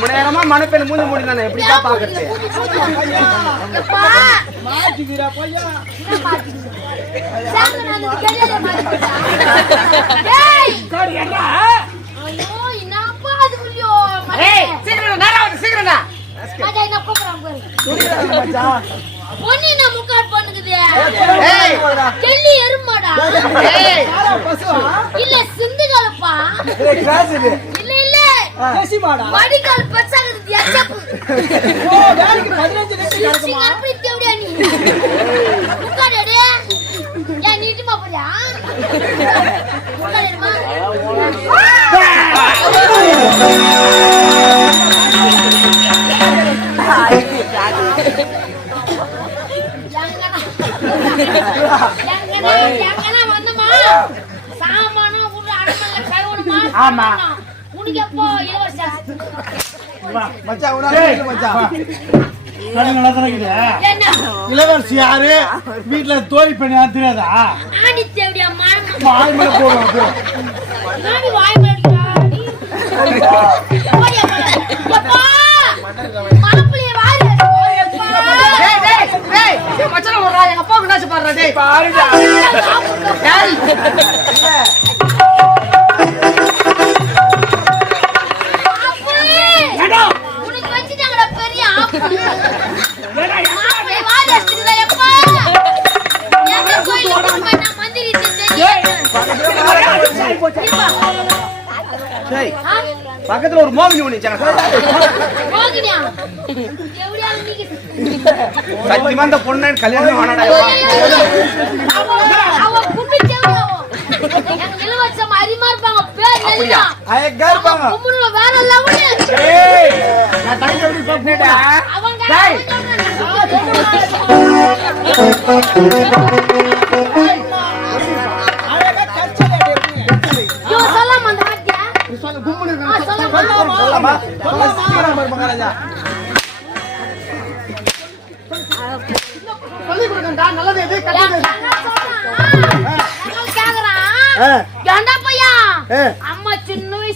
ரொம்ப நேரமா மனப்பெண் மூஞ்சி மூடி தானே எப்படிதான் பாக்குறது பொன்னினா முக்காட் பண்ணுகுது. டெல்லி எருமாடா. இல்ல சிந்துகளப்பா. இல்ல இல்ல கேசிமாடா. வடிகால் பச்சாகுது எச்சப்பு. ஓ வேலைக்கு 15 நிமிஷம் நடக்குமா? அப்படி தேவடியா நீ. முக்காடடே. ஏன் நீட்டுமா போறியா? முக்காடேமா. எங்கனா வந்தமா சாமானா உள்ள அடமல்ல கழுவணுமா? ஆமா. உனக்கு எப்போ இலவச மச்சான் உனக்கு மச்சான் கடன் நடக்குது. என்ன இளவரசி யாரு வீட்ல தோழி பண்ணி தெரியாதா? ஆடி தேவடியா வாய் மேல போடுறோம் போ. நாடி வாய் மேல அடிடி. ஓடியா எப்பா மாப்பிளைய வாரி. டேய் டேய் டேய் மச்சான் ஒரு எங்க அப்பா குண்டாச்சு பாறடா டேய் பாருடா டேய் ஆப்பு ஏடா உனக்கு வெச்சிட்டாங்கடா பெரிய ஆப்பு ஏடா மாப்பிளைய வாரி அடிச்சுடா எப்பா எங்க கோயிலுக்கு போய் நான் மந்திரி டேய் பக்கத்துல ஒரு மோகினி ஒண்ணுச்சாங்க மோகினியா எவடியா நீங்க சத்தியமா அந்த பொண்ணு கல்யாணம் ஆனடா அவ குண்டு செவடாவோ எங்க இளவரசம் அரிமா இருப்பாங்க பேர் நெல்லியா ஐயங்க இருப்பாங்க கும்புல வேற லெவல் ஏய் நான் தங்க எப்படி பாப்பேடா அவங்க டேய் அழகா கச்சலே யோ சலாம் அந்த ஹாட்டியா நீ சொல்ல கும்புல சொல்லமா சொல்லமா மகாராஜா சொல்லி கொடுங்கடா நல்லது எது கட்டது கேக்குறான் ஏண்டா பையா